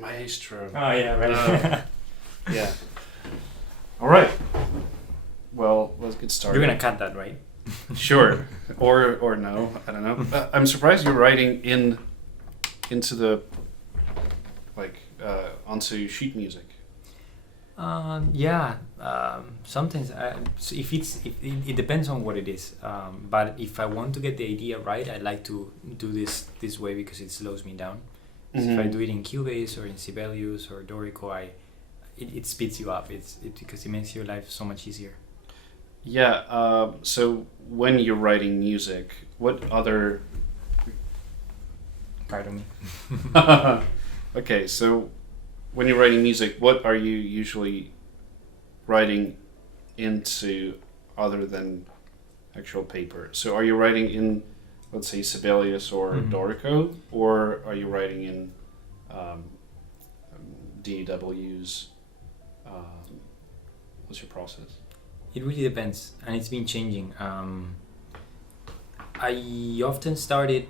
Maestro. Oh yeah, right. Yeah. All right. Well, let's get started. You're gonna cut that, right? Sure. Or no, I don't know. I'm surprised you're writing into the onto sheet music. Yeah. Sometimes so if it depends on what it is. But if I want to get the idea right, I like to do this way because it slows me down. So if I do it in Cubase or in Sibelius or Dorico, it speeds you up. Because it makes your life so much easier. Yeah. So when you're writing music, what other? Pardon me. Okay, so when you're writing music, what are you usually writing into other than actual paper? So are you writing in, let's say, Sibelius or Dorico, or are you writing in DAWs? What's your process? It really depends, and it's been changing. I often started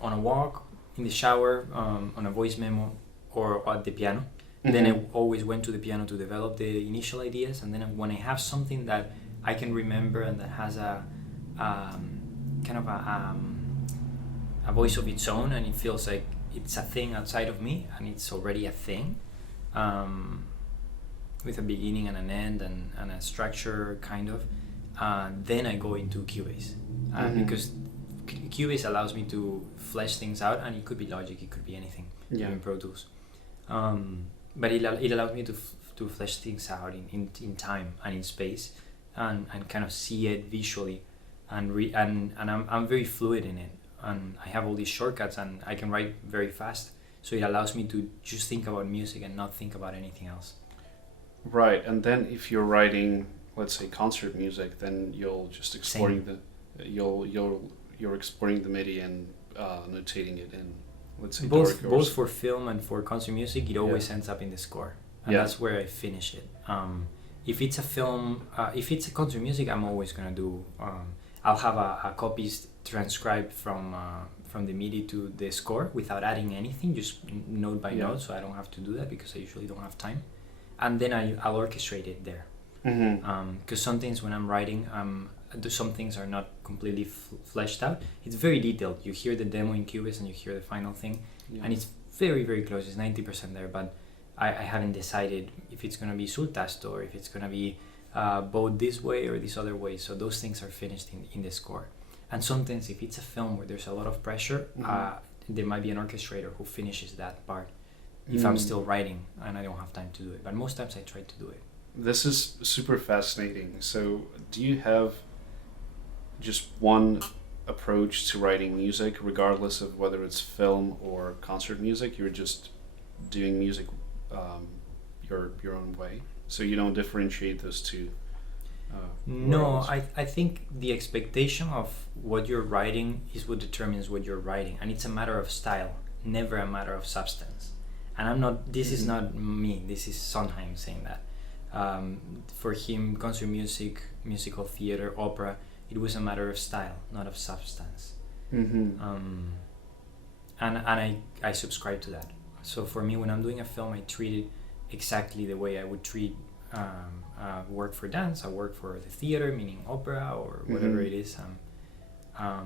on a walk, in the shower, on a voice memo, or at the piano. Then I always went to the piano to develop the initial ideas, and then when I have something that I can remember and that has a kind of a voice of its own, and it feels like it's a thing outside of me, and it's already a thing, with a beginning and an end and a structure, kind of, then I go into Cubase, because Cubase allows me to flesh things out, and it could be Logic, it could be anything, even Pro Tools. But it allows me to flesh things out in time and in space, and kind of see it visually, and I'm very fluid in it, and I have all these shortcuts, and I can write very fast, so it allows me to just think about music and not think about anything else. Right, and then if you're writing, let's say, concert music, then you'll just exporting you're exporting the MIDI and notating it in, let's say, both for film and for concert music. It always ends up in the score, and that's where I finish it. If it's a film, if it's a concert music, I'm always gonna do. I'll have a copies transcribed from the MIDI to the score without adding anything, just note by note, so I don't have to do that because I usually don't have time. And then I'll orchestrate it there. Because sometimes when I'm writing, some things are not completely fleshed out. It's very detailed. You hear the demo in Cubase and you hear the final thing, and it's very, very close. It's 90% there, but I haven't decided if it's going to be sultasto or if it's going to be bowed this way or this other way. So those things are finished in the score. And sometimes if it's a film where there's a lot of pressure, there might be an orchestrator who finishes that part if I'm still writing and I don't have time to do it. But most times I try to do it. This is super fascinating. So do you have just one approach to writing music, regardless of whether it's film or concert music? You're just doing music your own way, so you don't differentiate those two? No, I think the expectation of what you're writing is what determines what you're writing, and it's a matter of style, never a matter of substance. And I'm not, this is not me, this is Sondheim saying that. For him, concert music, musical theater, opera, it was a matter of style, not of substance. And I subscribe to that. So for me, when I'm doing a film, I treat it exactly the way I would treat work for dance, I work for the theater, meaning opera or whatever it is. I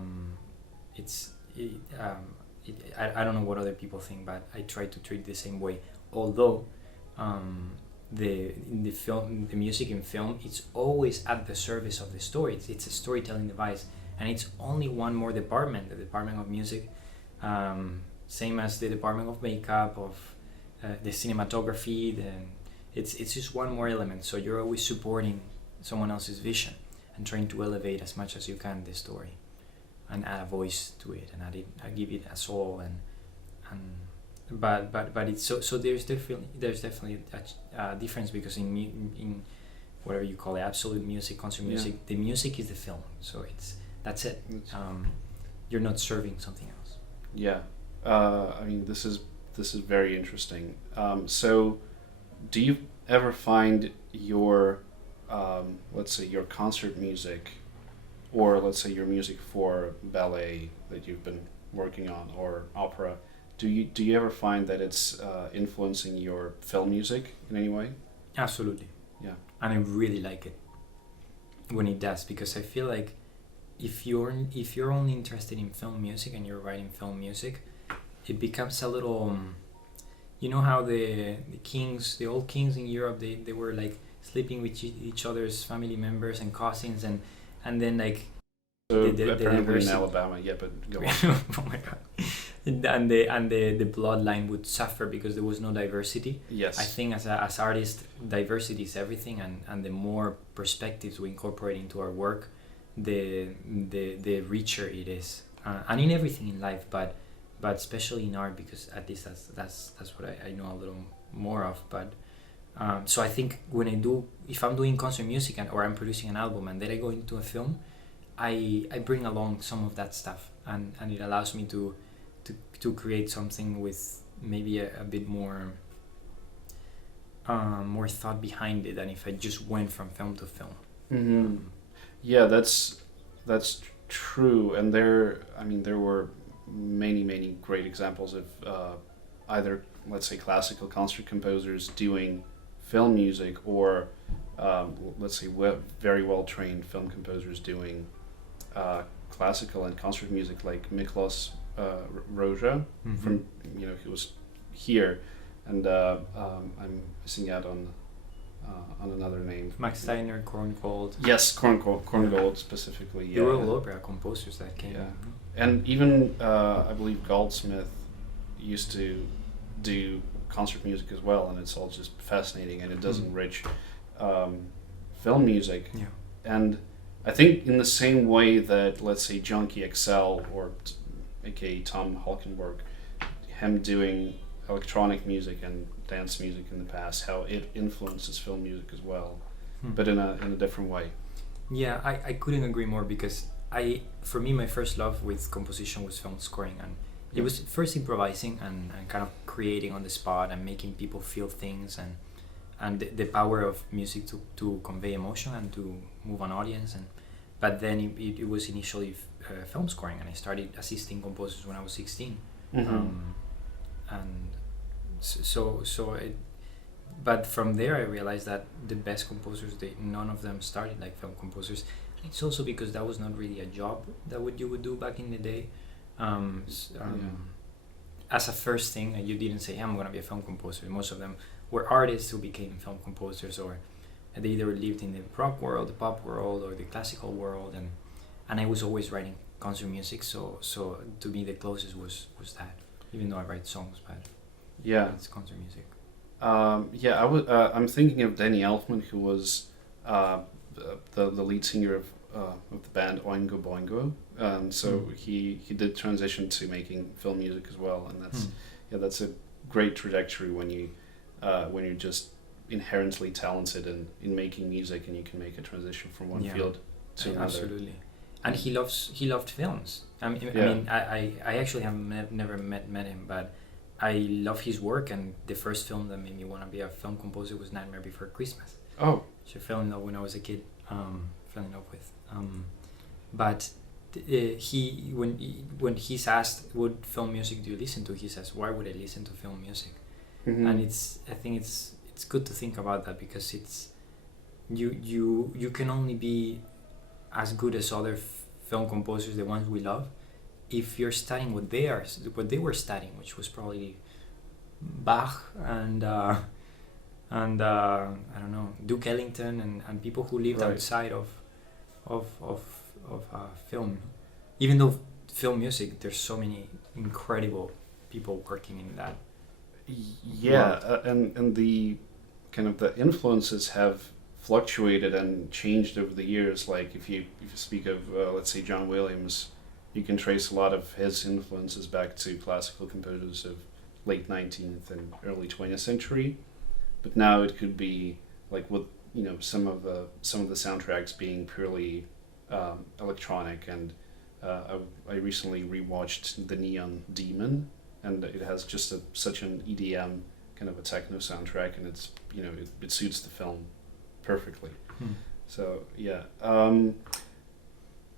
don't know what other people think, but I try to treat it the same way. Although the music in film, it's always at the service of the story. It's a storytelling device, and it's only one more department, the department of music, same as the department of makeup, of the cinematography. It's just one more element. So you're always supporting someone else's vision, and trying to elevate as much as you can the story, and add a voice to it, and I give it a soul, and but it's so there's definitely a difference, because in whatever you call it, absolute music, concert music, the music is the film, so that's it. You're not serving something else. Yeah, I mean, this is very interesting. So, do you ever find your, let's say, your concert music, or let's say your music for ballet that you've been working on, or opera, do you ever find that it's influencing your film music in any way? Absolutely. Yeah. And I really like it when it does, because I feel like if you're only interested in film music and you're writing film music, it becomes a little, you know how the old kings in Europe, they were like sleeping with each other's family members and cousins, and then like so apparently in Alabama, yeah, but go on. Oh my god. And the bloodline would suffer because there was no diversity. Yes. I think as artists, diversity is everything, and the more perspectives we incorporate into our work, the richer it is, and in everything in life, but especially in art, because at least that's what I know a little more of. But so I think if I'm doing concert music or I'm producing an album and then I go into a film, I bring along some of that stuff, and it allows me to create something with maybe a bit more thought behind it than if I just went from film to film. Mm-hmm. Yeah, that's true, and there were many great examples of either, let's say, classical concert composers doing film music, or let's say very well trained film composers doing classical and concert music, like Miklos Roja, from who was here, and I'm missing out on another name. Max Steiner, Korngold. Yes, Korngold specifically. Yeah. There were all opera composers that came. Yeah, and even I believe Goldsmith used to do concert music as well, and it's all just fascinating, and it does enrich film music. Yeah. And I think in the same way that, let's say, Junkie XL, or aka Tom Holkenborg, him doing electronic music and dance music in the past, how it influences film music as well, but in a different way. Yeah, I couldn't agree more, because for me, my first love with composition was film scoring, and it was first improvising and kind of creating on the spot and making people feel things, and the power of music to convey emotion and to move an audience. But then it was initially film scoring, and I started assisting composers when I was 16. And but from there I realized that the best composers, none of them started like film composers. It's also because that was not really a job that you would do back in the day. As a first thing, you didn't say, hey, I'm going to be a film composer. Most of them were artists who became film composers, or they either lived in the rock world, the pop world, or the classical world, and I was always writing concert music, so to me the closest was that, even though I write songs, but it's concert music. I'm thinking of Danny Elfman, who was the lead singer of the band Oingo Boingo, so he did transition to making film music as well, and that's a great trajectory when you're just inherently talented in making music, and you can make a transition from one field to another. Absolutely. And he loved films. I mean, I actually have never met him, but I love his work, and the first film that made me want to be a film composer was Nightmare Before Christmas. Oh. Which I fell in love when I was a kid. Fell in love with. But when he's asked, what film music do you listen to, he says, why would I listen to film music? And I think it's good to think about that, because it's you can only be as good as other film composers, the ones we love, if you're studying what they were studying, which was probably Bach and I don't know, Duke Ellington and people who lived outside of film. Even though film music, there's so many incredible people working in that. Yeah, and the kind of the influences have fluctuated and changed over the years. Like if you speak of let's say John Williams, you can trace a lot of his influences back to classical composers of late 19th and early 20th century. But now it could be like with some of the soundtracks being purely electronic. And I recently rewatched The Neon Demon, and it has just such an EDM kind of a techno soundtrack, and it's it suits the film perfectly. So yeah,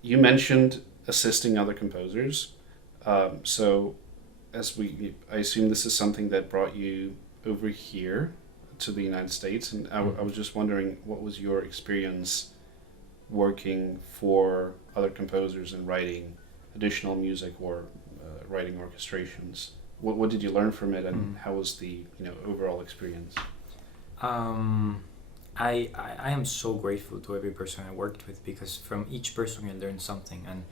you mentioned assisting other composers. So I assume this is something that brought you over here to the United States, and I was just wondering, what was your experience working for other composers and writing additional music or writing orchestrations? What did you learn from it, and how was the overall experience? I am so grateful to every person I worked with, because from each person I learned something. And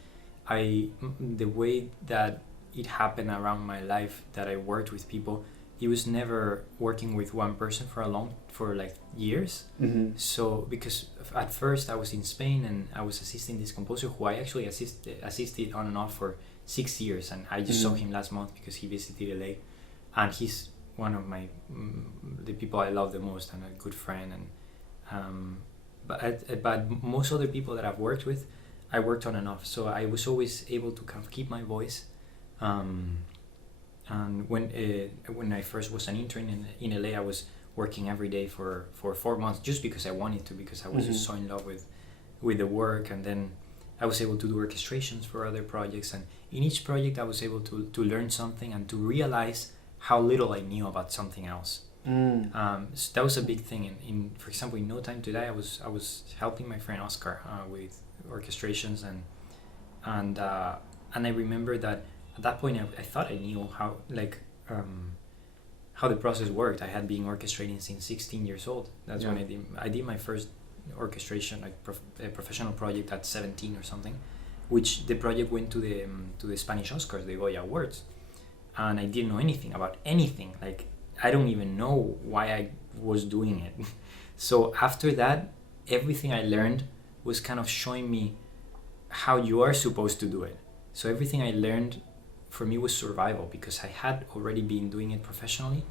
the way that it happened around my life, that I worked with people, it was never working with one person for like years. So because at first I was in Spain and I was assisting this composer who I actually assisted on and off for 6 years, and I just saw him last month because he visited LA, and he's one of the people I love the most and a good friend. And but most other people that I've worked with, I worked on and off, so I was always able to kind of keep my voice. And when I first was an intern in LA, I was working every day for 4 months just because I wanted to, because I was just so in love with the work. And then I was able to do orchestrations for other projects, and in each project I was able to learn something and to realize how little I knew about something else. So that was a big thing. For example, in No Time to Die, I was helping my friend Oscar with orchestrations, and I remember that at that point I thought I knew how the process worked. I had been orchestrating since 16 years old. That's when I did my first orchestration, like a professional project at 17 or something, which the project went to the Spanish Oscars, the Goya Awards, and I didn't know anything about anything. Like, I don't even know why I was doing it. So after that, everything I learned was kind of showing me how you are supposed to do it. So everything I learned for me was survival, because I had already been doing it professionally,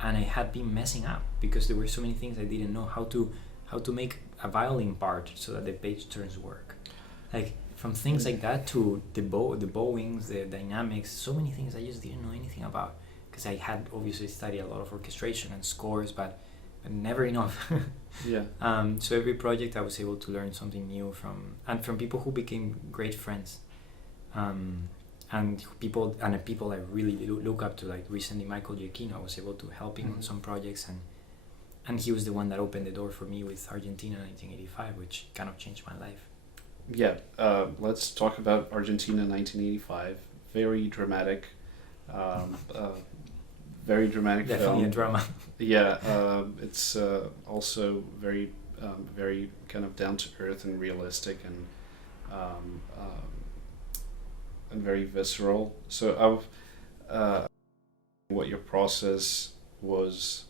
and I had been messing up because there were so many things I didn't know how to make a violin part so that the page turns work. Like, from things like that to the bowings, the dynamics, so many things I just didn't know anything about, because I had obviously studied a lot of orchestration and scores, but never enough. So every project I was able to learn something new from people who became great friends, and people I really look up to. Like recently, Michael Giacchino, I was able to help him on some projects, and he was the one that opened the door for me with Argentina 1985, which kind of changed my life. Let's talk about Argentina 1985. Very dramatic. Very dramatic Definitely film. a drama. It's also very kind of down to earth and realistic, and very visceral. So what your process was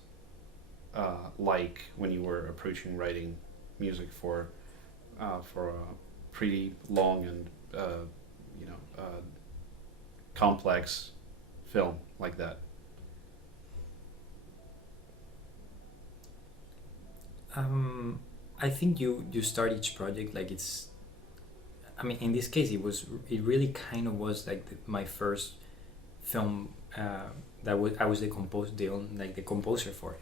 like when you were approaching writing music for a pretty long and complex film like that. I think you start each project like in this case it really kind of was like my first film I was the composer for,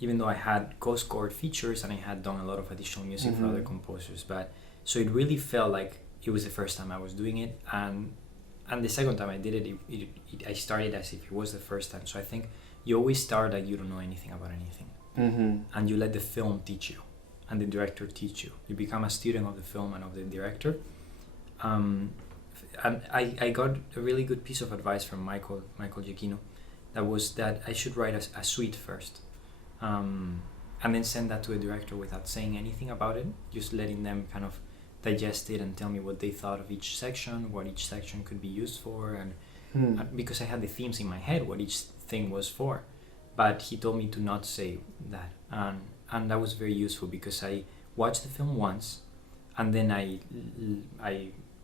even though I had co-scored features and I had done a lot of additional music for other composers, but so it really felt like it was the first time I was doing it, and the second time I did it, I started as if it was the first time. So I think you always start like you don't know anything about anything, and you let the film teach you and the director teach you. You become a student of the film and of the director. And I got a really good piece of advice from Michael Giacchino, that was that I should write a suite first, and then send that to a director without saying anything about it, just letting them kind of digest it and tell me what they thought of each section, what each section could be used for, and because I had the themes in my head, what each thing was for. But he told me to not say that, and that was very useful because I watched the film once, and then I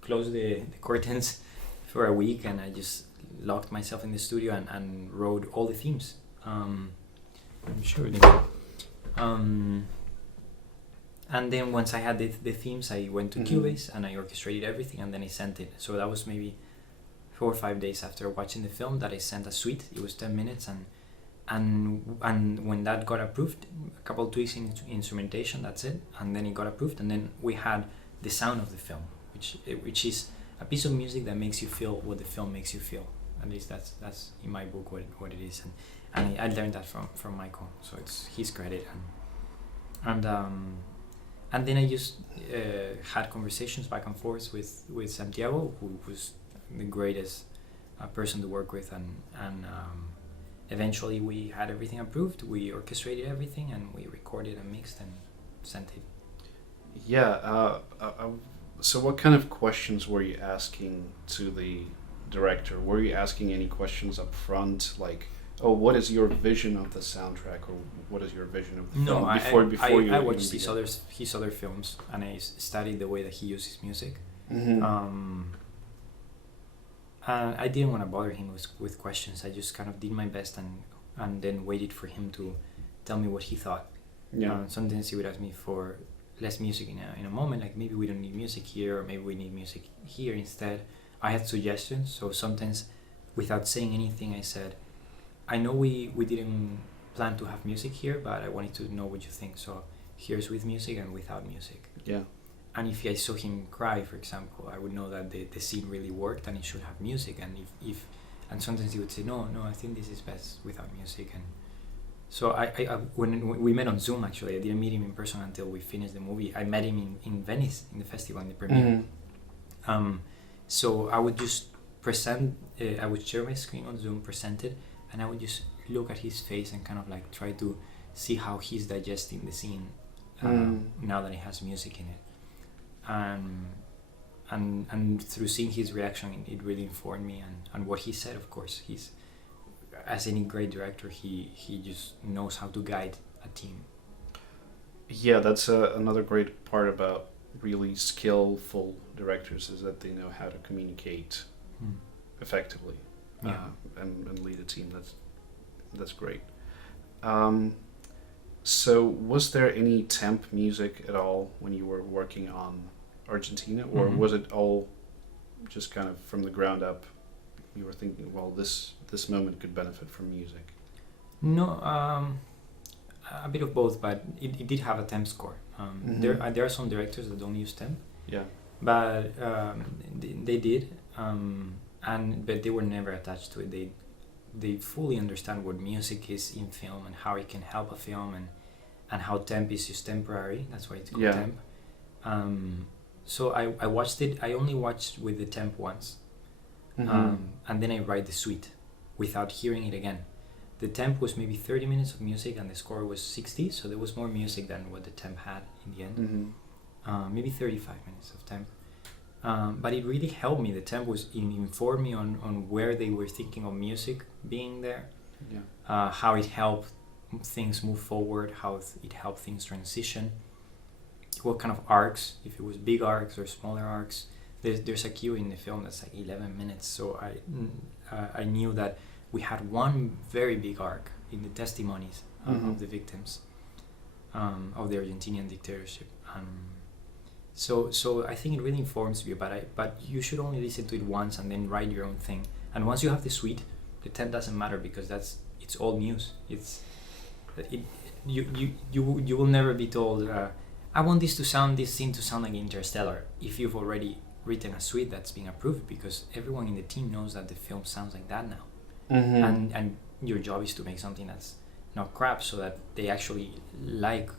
closed the curtains for a week, and I just locked myself in the studio and wrote all the themes. I'm sure. And then once I had the themes, I went to Cubase and I orchestrated everything, and then I sent it. So that was maybe 4 or 5 days after watching the film that I sent a suite. It was 10 minutes, and when that got approved, a couple of tweaks in instrumentation, that's it, and then it got approved, and then we had the sound of the film, which is a piece of music that makes you feel what the film makes you feel. At least that's in my book what it is, and I learned that from Michael, so it's his credit, and then I just had conversations back and forth with Santiago, who was the greatest person to work with, and eventually we had everything approved. We orchestrated everything, and we recorded and mixed and sent it. Yeah. So what kind of questions were you asking to the director? Were you asking any questions up front, like, oh, what is your vision of the soundtrack, or what is your vision of the film? I watched his other films, and I studied the way that he uses music. I didn't want to bother him with questions. I just kind of did my best and then waited for him to tell me what he thought. Yeah. Sometimes he would ask me for less music in a moment, like maybe we don't need music here, or maybe we need music here instead. I had suggestions, so sometimes without saying anything I said, I know we didn't plan to have music here, but I wanted to know what you think, so here's with music and without music. Yeah. And if I saw him cry, for example, I would know that the scene really worked and it should have music. And and sometimes he would say, no, I think this is best without music. And so I when we met on Zoom, actually, I didn't meet him in person until we finished the movie. I met him in Venice, in the festival, in the premiere. So I would just present, I would share my screen on Zoom, present it, and I would just look at his face and kind of like try to see how he's digesting the scene now that it has music in it. And through seeing his reaction, it really informed me, and what he said, of course, he's, as any great director, he just knows how to guide a team. Yeah, that's another great part about really skillful directors, is that they know how to communicate effectively and lead a team. That's great. So was there any temp music at all when you were working on Argentina, or was it all just kind of from the ground up? You were thinking, well, this moment could benefit from music. No, a bit of both, but it did have a temp score. There are some directors that don't use temp. Yeah. But they did, but they were never attached to it. They fully understand what music is in film and how it can help a film, and how temp is just temporary. That's why it's called temp. So I watched it. I only watched with the temp once, and then I write the suite without hearing it again. The temp was maybe 30 minutes of music, and the score was 60, so there was more music than what the temp had in the end. Maybe 35 minutes of temp. But it really helped me. The temp informed me on where they were thinking of music being there, how it helped things move forward, how it helped things transition, what kind of arcs, if it was big arcs or smaller arcs. There's a cue in the film that's like 11 minutes, so I knew that we had one very big arc in the testimonies of the victims of the Argentinian dictatorship. So I think it really informs you, but you should only listen to it once and then write your own thing. And once you have the suite, the temp doesn't matter, because it's all news. You will never be told, I want this scene to sound like Interstellar, if you've already written a suite that's been approved, because everyone in the team knows that the film sounds like that now. And your job is to make something that's not crap, so that they actually like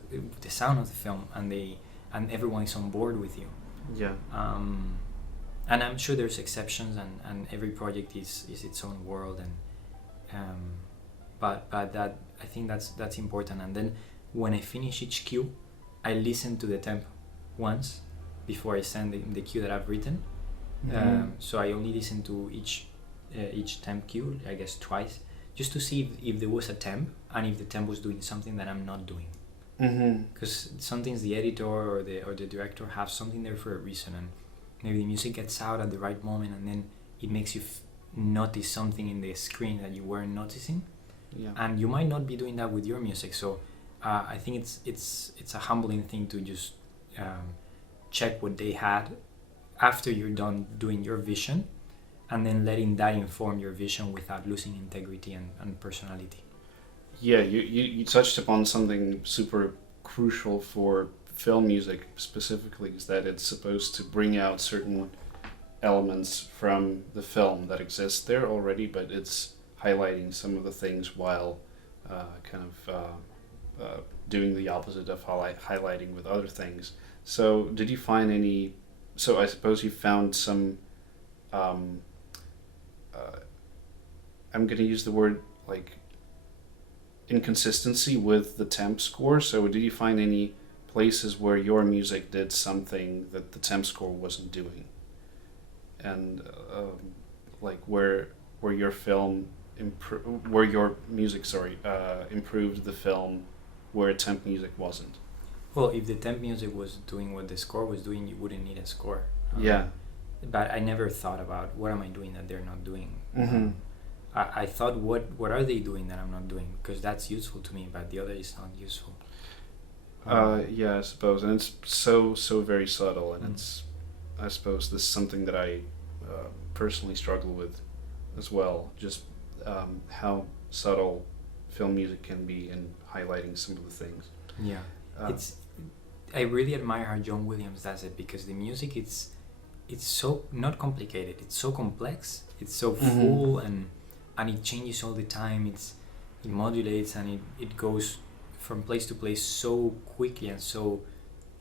the sound of the film, and everyone is on board with you. Yeah. And I'm sure there's exceptions, and every project is its own world, but that, I think that's important. And then when I finish each cue, I listen to the temp once before I send the cue that I've written. So I only listen to each temp cue, I guess twice, just to see if there was a temp, and if the temp was doing something that I'm not doing. because sometimes the editor or the director have something there for a reason, and maybe the music gets out at the right moment, and then it makes you notice something in the screen that you weren't noticing. Yeah. And you might not be doing that with your music, so I think it's a humbling thing to just check what they had after you're done doing your vision, and then letting that inform your vision without losing integrity and personality. Yeah, you touched upon something super crucial for film music specifically, is that it's supposed to bring out certain elements from the film that exist there already, but it's highlighting some of the things while doing the opposite of highlighting with other things. So did you find any, so I suppose you found some, I'm going to use the word like inconsistency with the temp score. So did you find any places where your music did something that the temp score wasn't doing? And like where your film where your music improved the film where temp music wasn't. Well, if the temp music was doing what the score was doing, you wouldn't need a score. Yeah. But I never thought about what am I doing that they're not doing. Mm-hmm. I thought what are they doing that I'm not doing, because that's useful to me, but the other is not useful. Yeah, I suppose, and it's so very subtle, and it's, I suppose this is something that I personally struggle with as well, just how subtle film music can be in highlighting some of the things. Yeah, I really admire how John Williams does it, because the music it's so not complicated, it's so complex, it's so full, and it changes all the time. It modulates, and it goes from place to place so quickly and so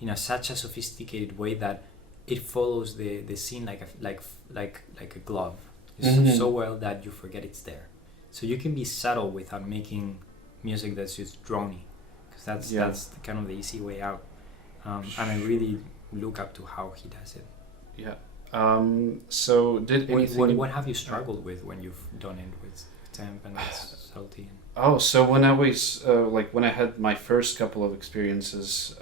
in such a sophisticated way that it follows the scene like a glove. It's so well that you forget it's there. So you can be subtle without making music that's just drony, because that's kind of the easy way out. And I really look up to how he does it. Yeah. So did anything? What have you struggled with when you've done it with temp and subtlety? Oh, so when I was when I had my first couple of experiences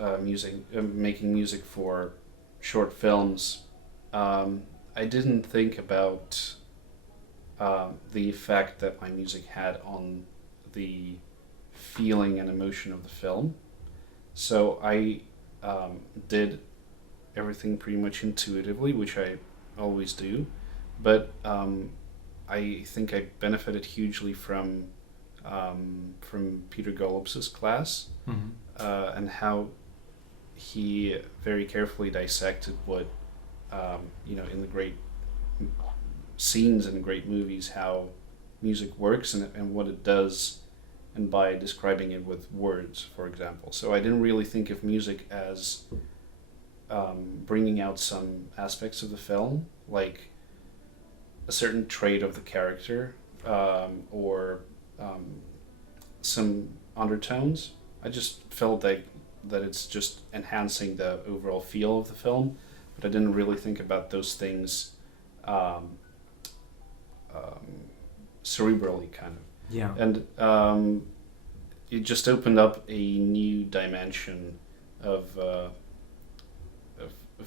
making music for short films, I didn't think about the effect that my music had on the feeling and emotion of the film. So I did everything pretty much intuitively, which I always do, but I think I benefited hugely from Peter Golub's class, and how he very carefully dissected what in the great scenes and great movies, how music works and what it does, and by describing it with words, for example. So I didn't really think of music as bringing out some aspects of the film, like a certain trait of the character, or some undertones. I just felt that it's just enhancing the overall feel of the film, but I didn't really think about those things cerebrally, kind of. Yeah. And it just opened up a new dimension of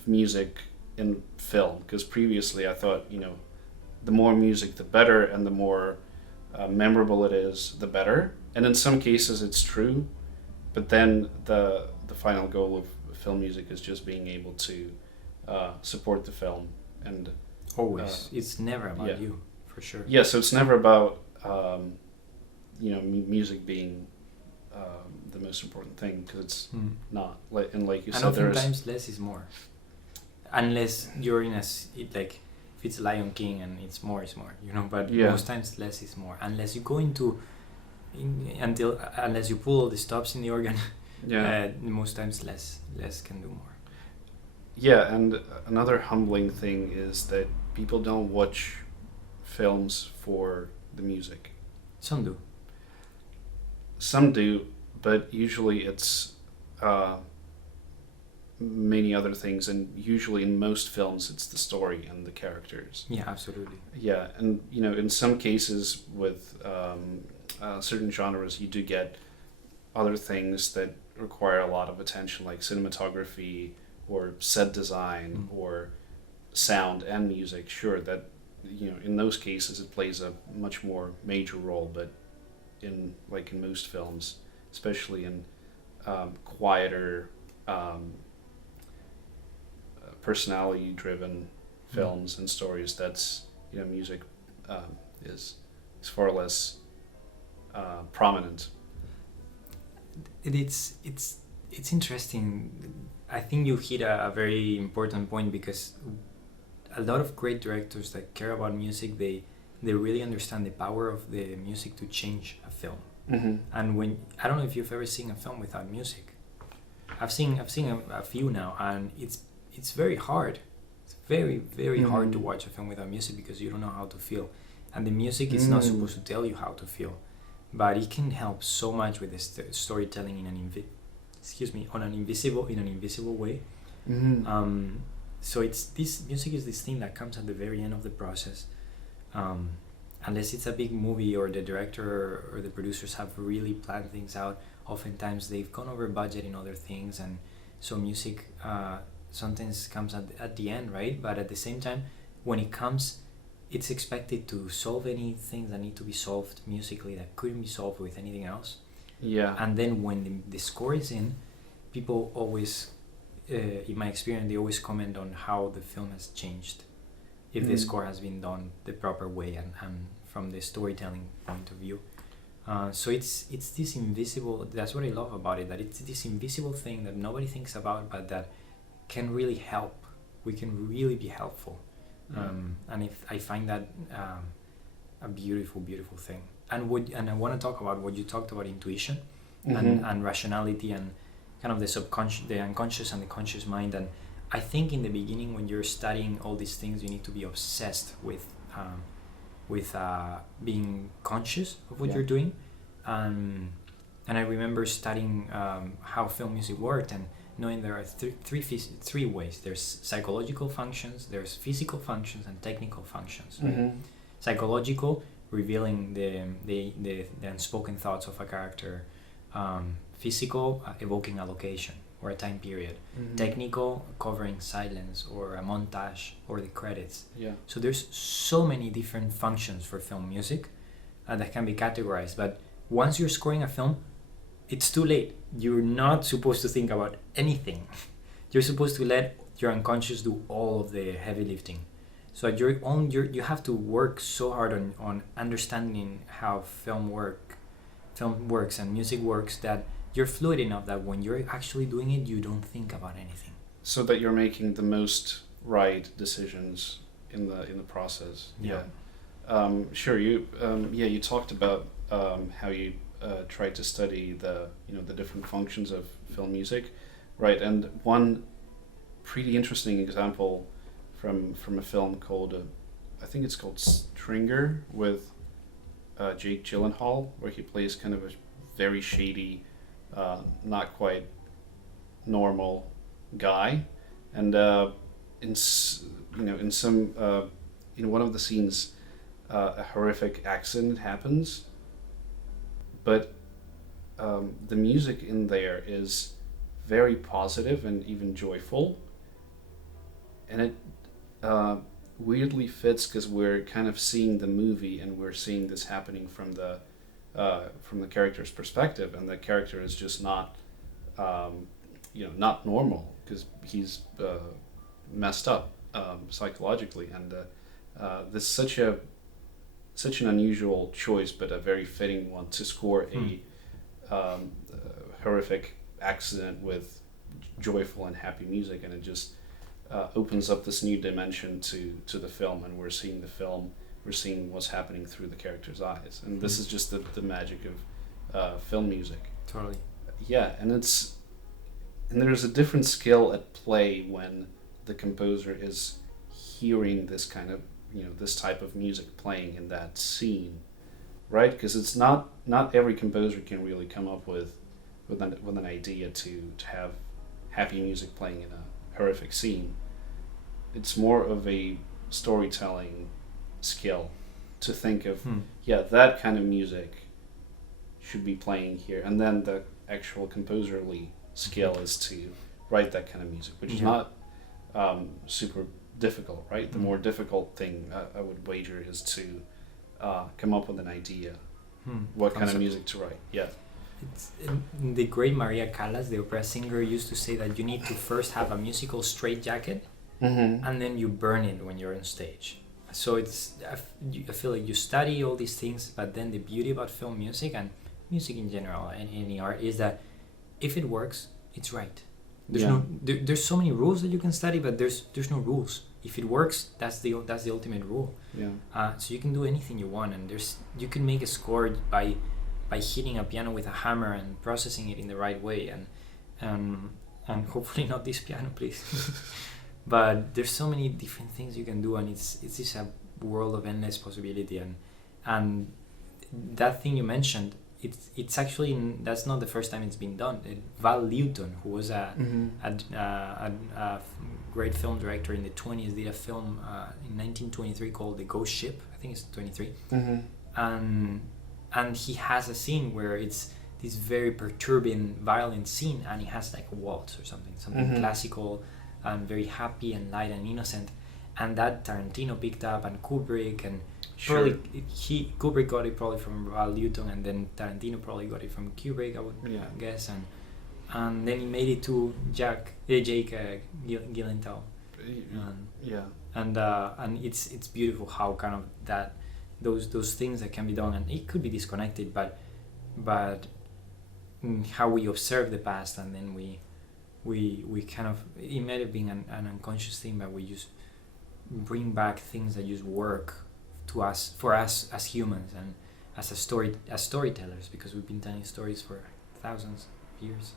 music in film, because previously I thought, the more music the better, and the more memorable it is the better, and in some cases it's true, but then the final goal of film music is just being able to support the film, and always it's never about you, for sure. Yeah, so it's never about music being the most important thing, because it's not, and like you said, oftentimes less is more, unless you're in like if it's Lion King and it's more is more, but most times less is more, unless you go unless you pull all the stops in the organ. Most times less can do more. Yeah, and another humbling thing is that people don't watch films for the music. Some do, but usually it's many other things, and usually in most films it's the story and the characters. Yeah, absolutely. Yeah, and in some cases with certain genres, you do get other things that require a lot of attention, like cinematography or set design or sound and music. Sure, that in those cases it plays a much more major role, but in most films, especially in quieter, personality-driven films and stories, that's music is far less prominent. It's interesting. I think you hit a very important point, because a lot of great directors that care about music, they really understand the power of the music to change a film. Mm-hmm. And I don't know if you've ever seen a film without music. I've seen a few now, and it's very hard. It's very, very hard to watch a film without music, because you don't know how to feel, and the music is not supposed to tell you how to feel, but it can help so much with the storytelling in an invisible way. Mm-hmm. So this music is this thing that comes at the very end of the process. Unless it's a big movie or the director or the producers have really planned things out, oftentimes they've gone over budget in other things, and so music sometimes comes at the end, right? But at the same time, when it comes, it's expected to solve any things that need to be solved musically that couldn't be solved with anything else. Yeah. And then when the score is in, people always, in my experience, they always comment on how the film has changed, if the score has been done the proper way and from the storytelling point of view. So it's this invisible, that's what I love about it, that it's this invisible thing that nobody thinks about, but that can really help. We can really be helpful. And if I find that a beautiful, beautiful thing. And I want to talk about what you talked about, intuition and rationality, and kind of the subconscious, the unconscious and the conscious mind. And I think in the beginning, when you're studying all these things, you need to be obsessed with being conscious of what you're doing. And I remember studying how film music worked, and knowing there are three ways. There's psychological functions, there's physical functions, and technical functions. Right? Psychological, revealing the unspoken thoughts of a character. Physical, evoking a location or a time period. Technical, covering silence or a montage or the credits. Yeah. So there's so many different functions for film music that can be categorized. But once you're scoring a film, it's too late. You're not supposed to think about anything. You're supposed to let your unconscious do all of the heavy lifting. So at your own, you have to work so hard on understanding how film works and music works, that you're fluid enough that when you're actually doing it, you don't think about anything. So that you're making the most right decisions in the process. Yeah. Sure. You talked about how you tried to study the different functions of film music, right? And one pretty interesting example from a film called I think it's called Stringer, with Jake Gyllenhaal, where he plays kind of a very shady, not quite normal guy, and in one of the scenes, a horrific accident happens, but the music in there is very positive and even joyful, and it weirdly fits, because we're kind of seeing the movie and we're seeing this happening from the character's perspective, and the character is just not not normal, because he's messed up psychologically, and this is such an unusual choice, but a very fitting one to score a horrific accident with joyful and happy music, and it just opens up this new dimension to the film, and we're seeing what's happening through the character's eyes, and this is just the magic of film music. Totally. Yeah, and there's a different skill at play when the composer is hearing this kind of this type of music playing in that scene, right? Because it's not every composer can really come up with an idea to have happy music playing in a horrific scene. It's more of a storytelling skill to think of that kind of music should be playing here, and then the actual composerly skill is to write that kind of music, which is Yeah. not super difficult, right? The more difficult thing I would wager is to come up with an idea, what kind of music to write. Yeah. It's, the great Maria Callas, the opera singer, used to say that you need to first have a musical straitjacket, and then you burn it when you're on stage. So it's I feel like you study all these things, but then the beauty about film music and music in general and any art is that if it works, it's right. There's no there's so many rules that you can study, but there's no rules. If it works, that's the ultimate rule. Yeah. So you can do anything you want, and you can make a score by hitting a piano with a hammer and processing it in the right way, and hopefully not this piano, please. But there's so many different things you can do, and it's just a world of endless possibility. And that thing you mentioned, it's actually that's not the first time it's been done. Val Lewton, who was a great film director in the 20s, did a film in 1923 called The Ghost Ship. I think it's 23. And he has a scene where it's this very perturbing, violent scene, and it has like a waltz or something classical and very happy and light and innocent. And that Tarantino picked up, and Kubrick, and probably Kubrick got it probably from Val Lewton, and then Tarantino probably got it from Kubrick, I would guess. And then he made it to Jake Gyllenhaal. And it's beautiful how kind of that those things that can be done, and it could be disconnected, but how we observe the past, and then we kind of, it might have been an unconscious thing, but we just bring back things that just work for us as humans and as storytellers, because we've been telling stories for thousands of years.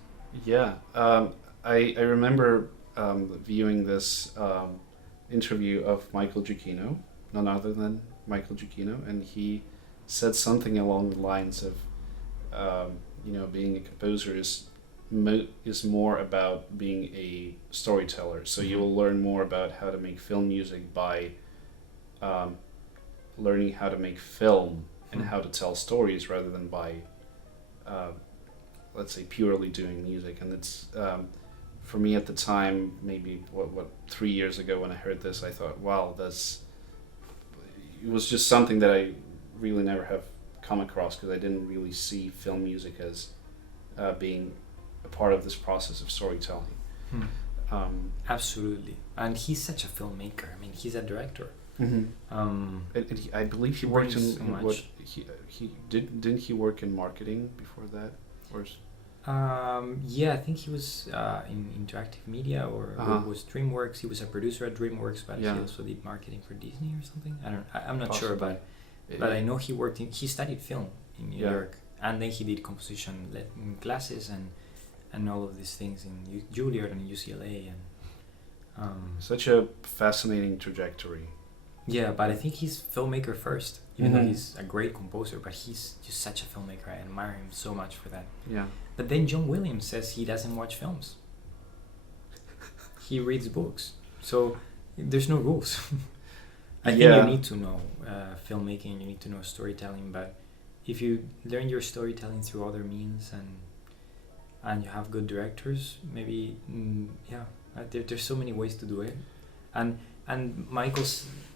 Yeah, I remember viewing this interview of Michael Giacchino, none other than Michael Giacchino, and he said something along the lines of, being a composer is more about being a storyteller. So you will learn more about how to make film music by learning how to make film and how to tell stories, rather than by let's say purely doing music. And it's for me at the time, maybe what 3 years ago, when I heard this, I thought, wow, it was just something that I really never have come across, because I didn't really see film music as being a part of this process of storytelling. Absolutely. And he's such a filmmaker. I mean, he's a director. I believe he worked in so much. what he didn't he work in marketing before that, or I think he was in interactive media, or it was DreamWorks. He was a producer at DreamWorks, but he also did marketing for Disney or something. I'm not sure, but I know he studied film in New York, and then he did composition classes and all of these things in Juilliard and UCLA, and such a fascinating trajectory. Yeah, but I think he's filmmaker first, even though he's a great composer, but he's just such a filmmaker. I admire him so much for that. Yeah. But then John Williams says he doesn't watch films. He reads books. So there's no rules. I think you need to know filmmaking, you need to know storytelling, but if you learn your storytelling through other means and you have good directors, maybe, there's so many ways to do it. And Michael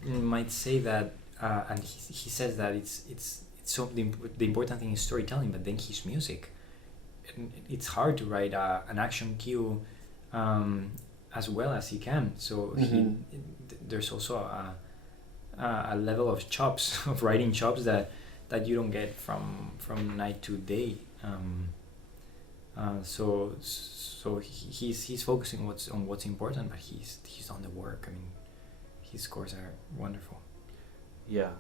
might say that, and he says that it's so the important thing is storytelling, but then his music. And it's hard to write an action cue as well as he can. So there's also a level of chops, of writing chops that you don't get from night to day. So he's focusing on what's important, but he's on the work. I mean, his scores are wonderful. Yeah.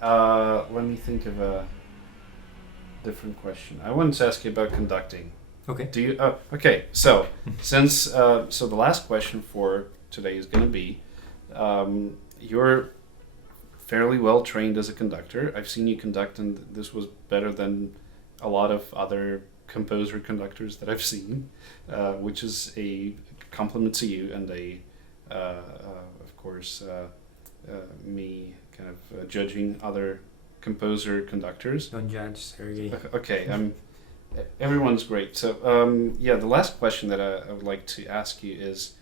Let me think of a different question. I wanted to ask you about conducting. Okay. Do you? Okay. So since the last question for today is going to be, you're fairly well trained as a conductor. I've seen you conduct, and this was better than a lot of other composer conductors that I've seen, which is a compliment to you, and of course me kind of judging other composer conductors. Don't judge, Sergey. Okay, everyone's great. So yeah, the last question that I would like to ask you is,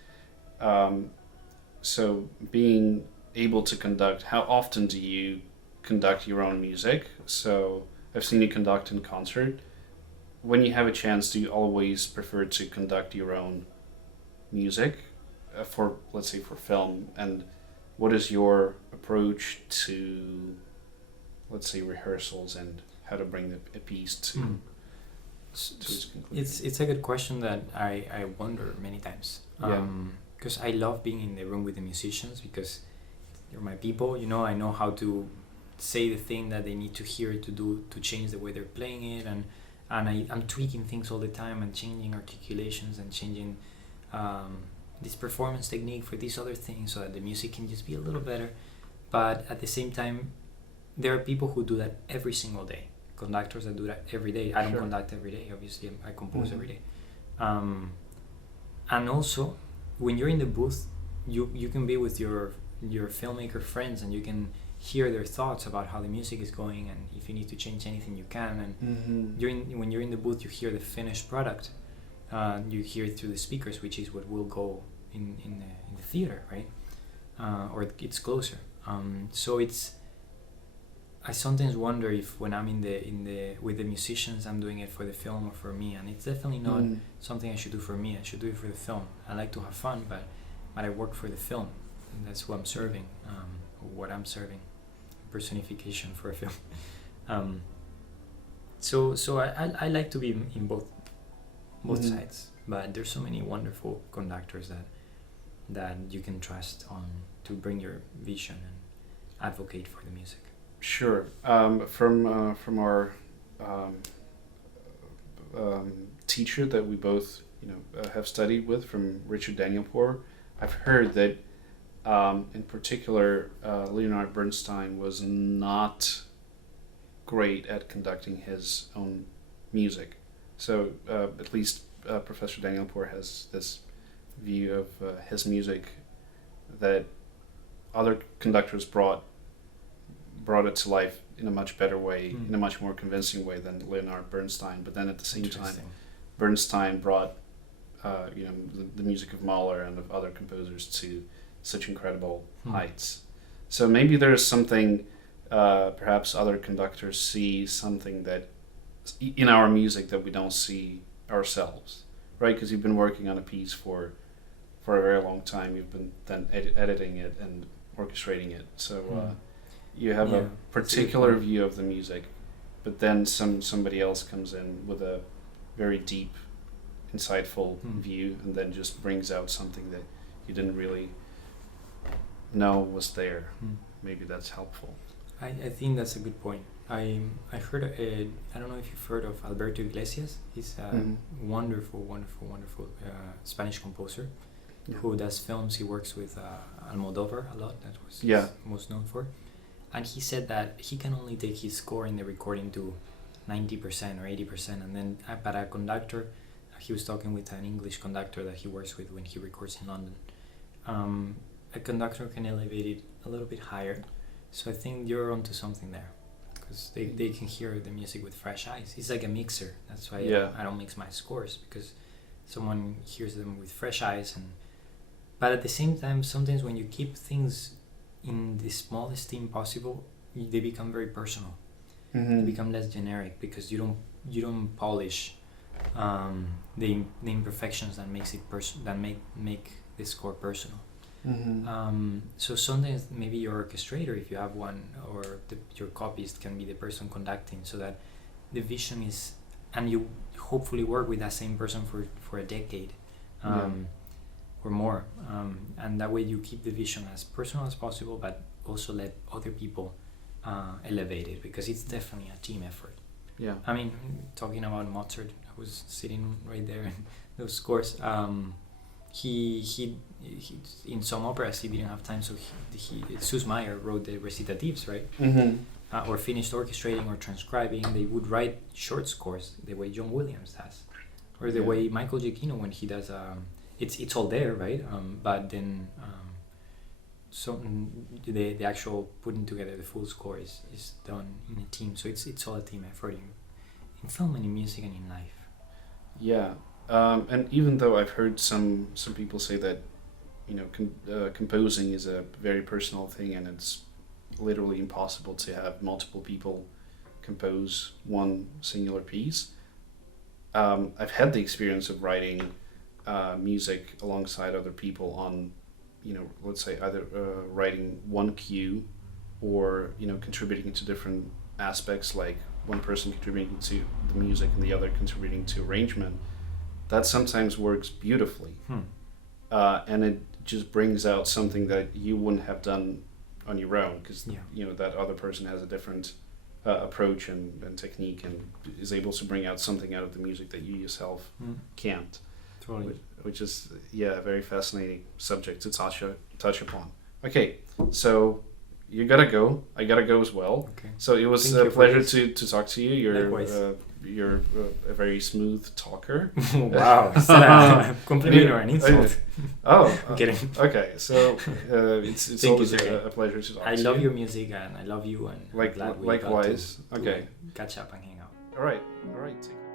so being able to conduct, how often do you conduct your own music? So I've seen you conduct in concert. When you have a chance, do you always prefer to conduct your own music for, let's say, for film? And what is your approach to, let's say, rehearsals and how to bring a piece to its conclusion? It's a good question that I wonder many times. Because I love being in the room with the musicians, because they're my people. You know, I know how to say the thing that they need to hear to change the way they're playing it, and I'm tweaking things all the time and changing articulations and changing this performance technique for these other things so that the music can just be a little better. But at the same time, there are people who do that every single day. Conductors that do that every day. I don't conduct every day, obviously. I compose every day. And also, when you're in the booth, you can be with your filmmaker friends, and you can hear their thoughts about how the music is going, and if you need to change anything, you can. And when you're in the booth, you hear the finished product. You hear it through the speakers, which is what will go in the theater, right? Or it's closer. So I sometimes wonder if when I'm with the musicians, I'm doing it for the film or for me, and it's definitely not something I should do for me. I should do it for the film. I like to have fun, but I work for the film, and that's who I'm serving, what I'm serving, personification for a film. So I like to be in both sides, but there's so many wonderful conductors that you can trust on to bring your vision and advocate for the music. Sure. From our teacher that we both have studied with, from Richard Danielpour, I've heard that in particular Leonard Bernstein was not great at conducting his own music. So at least Professor Danielpour has this view of his music that other conductors brought it to life in a much better way, in a much more convincing way than Leonard Bernstein. But then at the same time, Bernstein brought the music of Mahler and of other composers to such incredible heights. So maybe there's something, perhaps other conductors see something that in our music that we don't see ourselves, right? Because you've been working on a piece for a very long time. You've been then editing it and orchestrating it. So you have a particular view of the music, but then somebody else comes in with a very deep, insightful view, and then just brings out something that you didn't really know was there. Maybe that's helpful. I think that's a good point. I heard I don't know if you've heard of Alberto Iglesias. He's a wonderful Spanish composer who does films. He works with Almodovar a lot. That was he's most known for. And he said that he can only take his score in the recording to 90% or 80%, and then but a conductor, he was talking with an English conductor that he works with when he records in London. A conductor can elevate it a little bit higher. So I think you're onto something there, because they can hear the music with fresh eyes. It's like a mixer. That's why I don't mix my scores, because someone hears them with fresh eyes. But at the same time, sometimes when you keep things in the smallest thing possible, they become very personal. They become less generic, because you don't polish the imperfections that makes it that make the score personal. So sometimes maybe your orchestrator, if you have one, or your copyist can be the person conducting, so that the vision is, and you hopefully work with that same person for a decade or more, and that way you keep the vision as personal as possible, but also let other people elevate it, because it's definitely a team effort. I mean, talking about Mozart, I was sitting right there in those scores. He in some operas he didn't have time, so he Süssmayr wrote the recitatives, right? Or finished orchestrating or transcribing. They would write short scores the way John Williams does, or the way Michael Giacchino when he does. It's all there, right? But then the actual putting together the full score is done in a team. So it's all a team effort in film and in music and in life. Yeah, and even though I've heard some people say that, composing is a very personal thing and it's literally impossible to have multiple people compose one singular piece. I've had the experience of writing music alongside other people on, let's say either writing one cue or, contributing to different aspects, like one person contributing to the music and the other contributing to arrangement. That sometimes works beautifully. And it just brings out something that you wouldn't have done on your own, because that other person has a different approach and technique and is able to bring out something out of the music that you yourself can't. Totally. Which is a very fascinating subject to touch upon. Okay, so you gotta go. I gotta go as well. Okay. So it was a pleasure to talk to you. You're a very smooth talker. Wow, is that a compliment or an insult? I'm kidding. Okay, so it's always a pleasure to talk to you. I love your music and I love you, and likewise. Okay. catch up and hang out. All right. Take care.